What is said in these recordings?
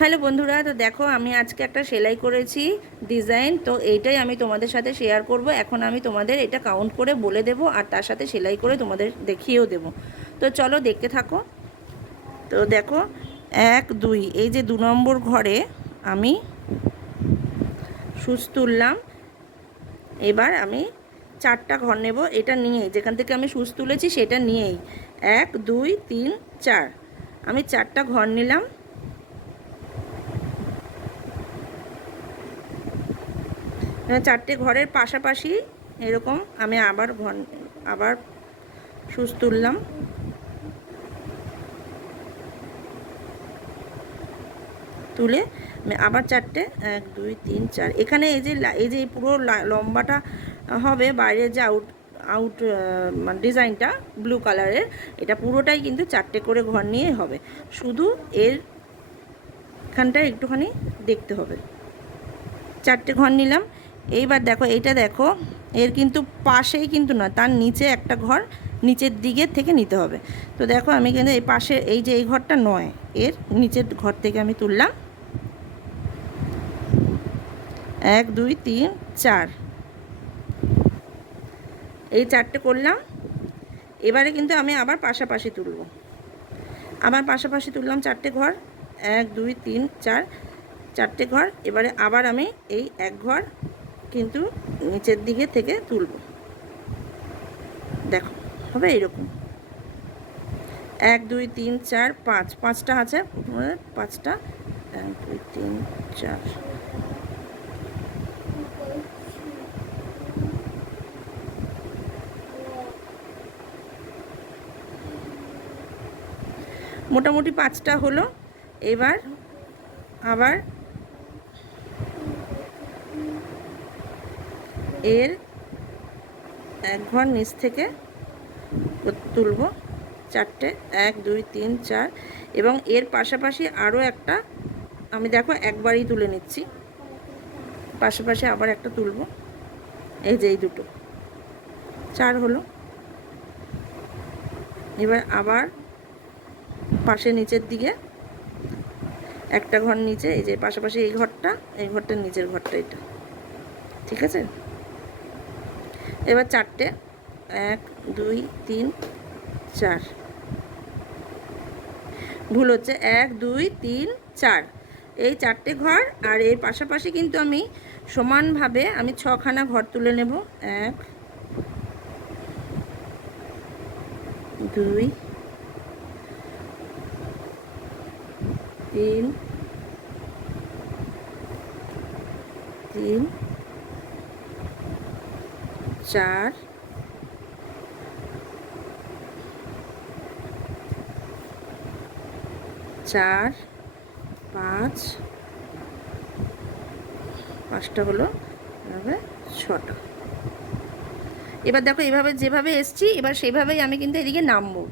Hello বন্ধুরা, তো দেখো আমি আজকে একটা সেলাই করেছি ডিজাইন তো এইটাই আমি তোমাদের সাথে শেয়ার করব। এখন আমি তোমাদের এটা কাউন্ট করে বলে দেব আর তার সাথে সেলাই করে তোমাদের দেখিয়েও দেব। তো চলো দেখতে থাকো। তো দেখো, এক, দুই, এই যে দু নম্বর ঘরে আমি সুচ তুললাম। এবার আমি চারটা ঘর নেব, এটা নিয়েই, যেখান থেকে আমি সুচ তুলেছি সেটা নিয়েই। এক, দুই, তিন, চার, আমি চারটা ঘর নিলাম। চারটে ঘরের পাশাপাশি এরকম আমি আবার ঘন, আবার সুচ তুললাম। তুলে আবার চারটে, এক, দুই, তিন, চার। এখানে এই যে এই যে পুরো লম্বাটা হবে বাইরে যে আউট আউট মানে ডিজাইনটা ব্লু কালারের এটা পুরোটাই কিন্তু চারটে করে ঘর নিয়ে হবে। শুধু এর এখানটা একটুখানি দেখতে হবে। চারটে ঘর নিলাম। এইবার দেখো, এইটা দেখো, এর কিন্তু পাশেই কিন্তু না তার নিচে একটা ঘর, নিচের দিকে থেকে নিতে হবে। তো দেখো, আমি কিন্তু এই পাশে, এই যে এই ঘরটা নয়, এর নিচের ঘর থেকে আমি তুললাম। এক, দুই, তিন, চার। এই চারটে করলাম। এবারে কিন্তু আমি আবার পাশাপাশি তুলব। আবার পাশাপাশি তুললাম চারটে ঘর। এক, দুই, তিন, চার, চারটে ঘর। এবারে আবার আমি এই এক ঘর কিন্তু নিচের দিকে থেকে তুলব। দেখো, হবে এইরকম এক, দুই, তিন, চার, পাঁচ। পাঁচটা আছে পাঁচটা। এক, দুই, তিন, চার। মোটামুটি পাঁচটা হলো। এবার আবার এর এক ঘর নিচ থেকে তুলব। চারটে, এক, দুই, তিন, চার এবং এর পাশাপাশি আরও একটা, আমি দেখো একবারই তুলে নিচ্ছি। পাশাপাশি আবার একটা তুলব। এই যে এই দুটো। চার হলো। এবার আবার পাশে নিচের দিকে, একটা ঘর নিচে, এই যে পাশাপাশি এই ঘরটা, এই ঘরটার নিচের ঘরটা এটা। ঠিক আছে? এবার চারটে। এক, দুই, তিন, চার। ভুল হচ্ছে। এক, দুই, তিন, চার। এই চারটে ঘর আর এর পাশাপাশি কিন্তু আমি সমানভাবে আমি ছখানা ঘর তুলে নেব। এক, দুই, তিন তিন চার। চার, পাঁচ। পাঁচটা হলো এভাবে ছটা। এবার দেখো এভাবে যেভাবে এসছি, এবার সেভাবেই আমি কিন্তু এদিকে নামবো।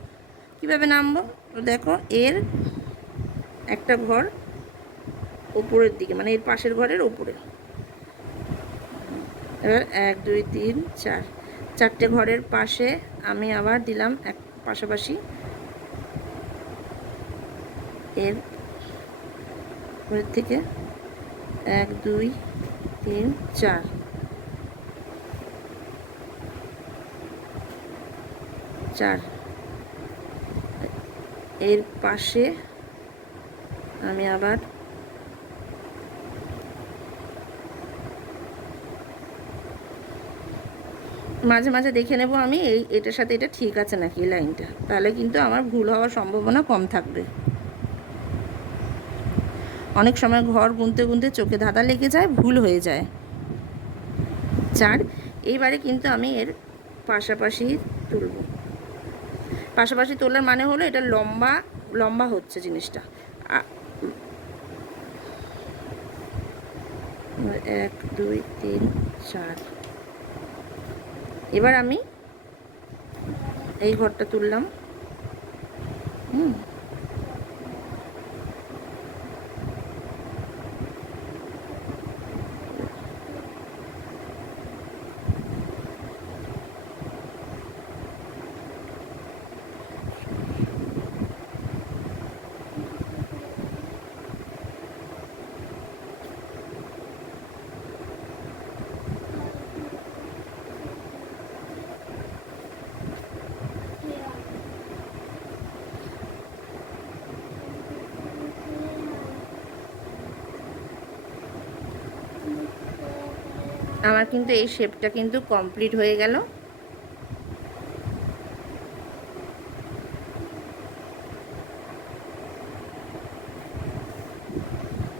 কীভাবে নামবো? দেখো এর একটা ঘর ওপরের দিকে মানে এর পাশের ঘরের ওপরে। এবার এক, দুই, তিন, চার। চারটে ঘরের পাশে আমি আবার দিলাম এক পাশাপাশি এর ঘরের থেকে এক, দুই, তিন, চার। চার। এর পাশে আমি আবার মাঝে মাঝে দেখে নেব আমি, এই, এটার সাথে এটা ঠিক আছে নাকি এই লাইনটা? তাহলে কিন্তু আমার ভুল হওয়ার সম্ভাবনা কম থাকবে। অনেক সময় ঘর গুনতে গুনতে চোখে ধাঁধা লেগে যায়, ভুল হয়ে যায়। চার, এইবারে কিন্তু আমি এর পাশাপাশি তুলব। পাশাপাশি তোলার মানে হলো এটা লম্বা লম্বা হচ্ছে জিনিসটা। এক, দুই, তিন, চার এবার আমি এই ঘরটা তুললাম। হুম। আমার কিন্তু এই শেপটা কিন্তু কমপ্লিট হয়ে গেল।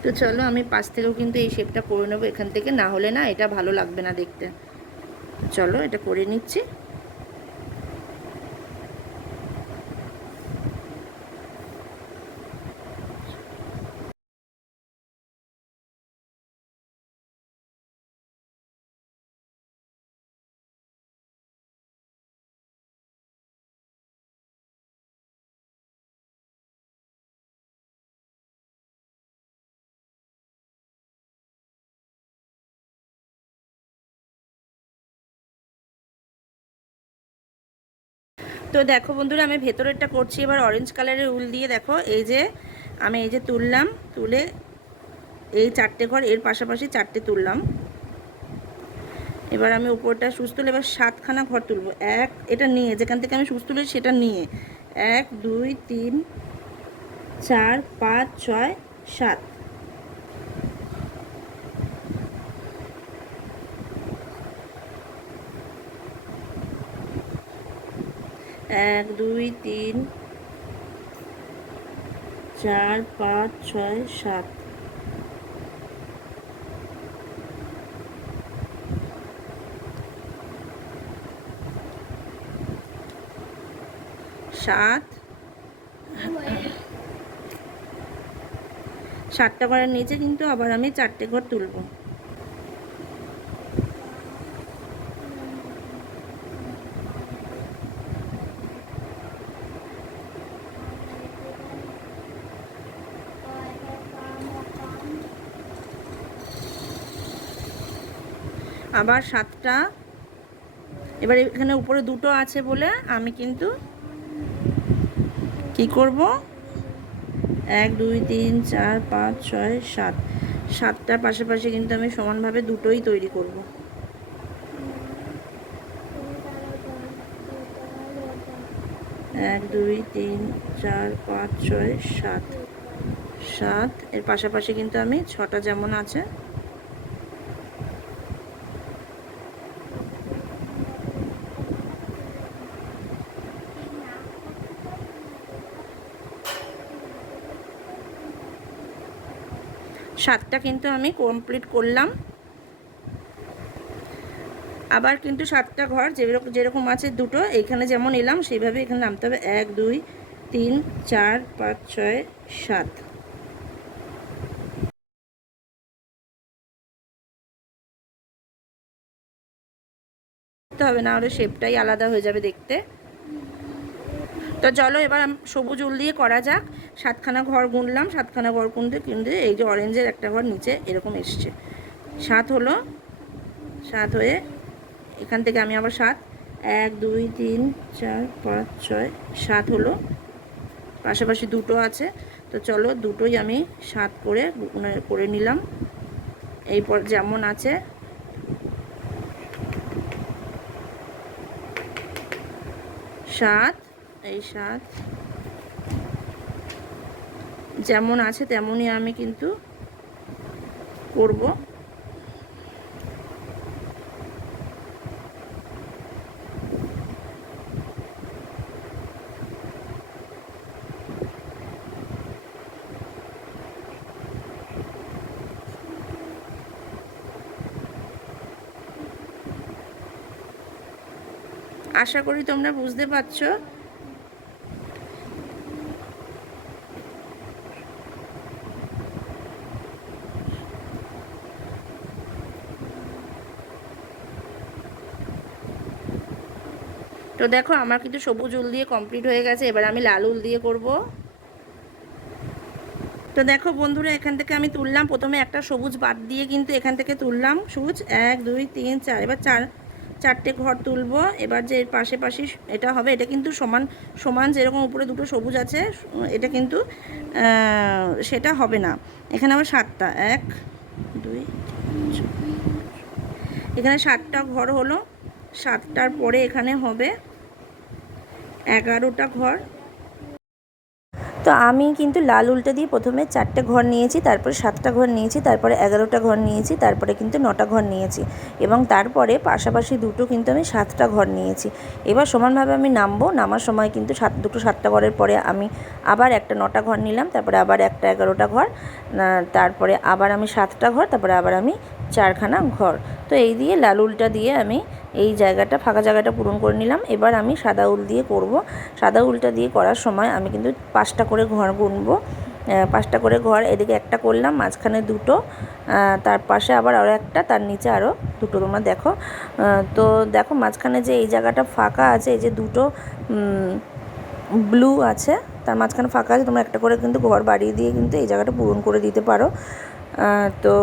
তো চলো আমি পাশ থেকেও কিন্তু এই শেপটা করে নেব এখান থেকে। না হলে না এটা ভালো লাগবে না দেখতে। চলো এটা করে নিচ্ছি। তো দেখো বন্ধুরা, আমি ভেতরেরটা করছি। এবার অরেঞ্জ কালারের উল দিয়ে দেখো, এই যে আমি এই যে তুললাম, তুলে এই চারটে ঘর, এর পাশাপাশি চারটে তুললাম। এবার আমি উপরটা সুচ তুলে এবার সাতখানা ঘর তুলবো। এক, এটা নিয়ে, যেখান থেকে আমি সুচ তুলি সেটা নিয়ে। এক, দুই, তিন, চার, পাঁচ, ছয়, সাত। এক, দুই, তিন, চার, পাঁচ, ছয়, সাত। সাত। সাতটা ঘরের নিচে কিন্তু আবার আমি চারটে ঘর তুলবো। আবার সাতটা। এবার এখানে উপরে দুটো আছে বলে আমি কিন্তু কি করব? এক, দুই, তিন, চার, পাঁচ, ছয়, সাত। সাতটার পাশাপাশি কিন্তু আমি সমানভাবে দুটোই তৈরি করব। এক, দুই, তিন, চার, পাঁচ, ছয়, সাত। সাত, এর পাশাপাশি কিন্তু আমি ছটা যেমন আছে সাতটা কিন্তু আমি কমপ্লিট করলাম। আবার কিন্তু সাতটা ঘর, যেরকম যেরকম আছে দুটো এইখানে যেমন এলাম, সেইভাবে এখানে নামতে হবে। এক, দুই, তিন, চার, পাঁচ, ছয়, সাত। হবে, না হলে শেপটাই আলাদা হয়ে যাবে দেখতে। তো চলো এবার সবুজ উল দিয়ে করা যাক। সাতখানা ঘর গুনলাম, সাতখানা ঘর গুনতে কিন্তু এই যে অরেঞ্জের একটা ঘর নিচে এরকম এসছে। সাত হলো। সাত হয়ে এখান থেকে আমি আবার সাত। এক, দুই, তিন, চার, পাঁচ, ছয়, সাত হলো। পাশাপাশি দুটো আছে। তো চলো দুটোই আমি সাত করে করে নিলাম। এই পর যেমন আছে। সাত। এই সাত যেমন আছে তেমনই আমি কিন্তু করব। আশা করি তোমরা বুঝতে পারছ তো দেখো, আমার কিন্তু সবুজ উল দিয়ে কমপ্লিট হয়ে গেছে, এবার আমি লাল উল দিয়ে করব। তো দেখো বন্ধুরা, এখান থেকে আমি তুললাম, প্রথমে একটা সবুজ বাদ দিয়ে কিন্তু এখান থেকে তুললাম সবুজ। এক, দুই, তিন, চার, এবার চার, চারটে ঘর তুলব। এবার যে পাশে পাশে এটা হবে, এটা কিন্তু সমান সমান যেরকম উপরে দুটো সবুজ আছে, এটা কিন্তু সেটা হবে না। এখানে আবার সাতটা, এক, দুই এখানে সাতটা ঘর হলো। সাতটার পরে এখানে হবে। এগারোটা ঘর। তো আমি কিন্তু লাল উল্টে দিয়ে প্রথমে চারটে ঘর নিয়েছি, তারপরে সাতটা ঘর নিয়েছি, তারপরে এগারোটা ঘর নিয়েছি, তারপরে কিন্তু নটা ঘর নিয়েছি এবং তারপরে পাশাপাশি দুটো কিন্তু আমি সাতটা ঘর নিয়েছি। এবার সমানভাবে আমি নামবো, নামার সময় কিন্তু সাত, দুটো সাতটা ঘরের পরে আমি আবার একটা নটা ঘর নিলাম, তারপরে আবার একটা এগারোটা ঘর তারপরে আবার আমি সাতটা ঘর, তারপরে আবার আমি চারখানা ঘর। তো এই দিয়ে লাল উলটা দিয়ে আমি এই জায়গাটা, ফাঁকা জায়গাটা পূরণ করে নিলাম। এবার আমি সাদা উল দিয়ে করব। সাদা উলটা দিয়ে করার সময় আমি কিন্তু পাঁচটা করে ঘর গুনবো। পাঁচটা করে ঘর, এদিকে একটা করলাম, মাঝখানে দুটো তার পাশে আবার আরও একটা, তার নিচে আরও দুটো। তোমরা দেখো। তো দেখো, মাঝখানে যে এই জায়গাটা ফাঁকা আছে, এই যে দুটো ব্লু আছে, তার মাঝখানে ফাঁকা আছে, তোমরা একটা করে কিন্তু ঘর বাড়িয়ে দিয়ে কিন্তু এই জায়গাটা পূরণ করে দিতে পারো। তো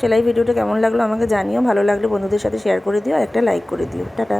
সেলাই ভিডিওটা কেমন লাগল আমাকে জানিও, ভালো লাগলে বন্ধুদের সাথে শেয়ার করে দিও একটা লাইক করে দিও। টাটা।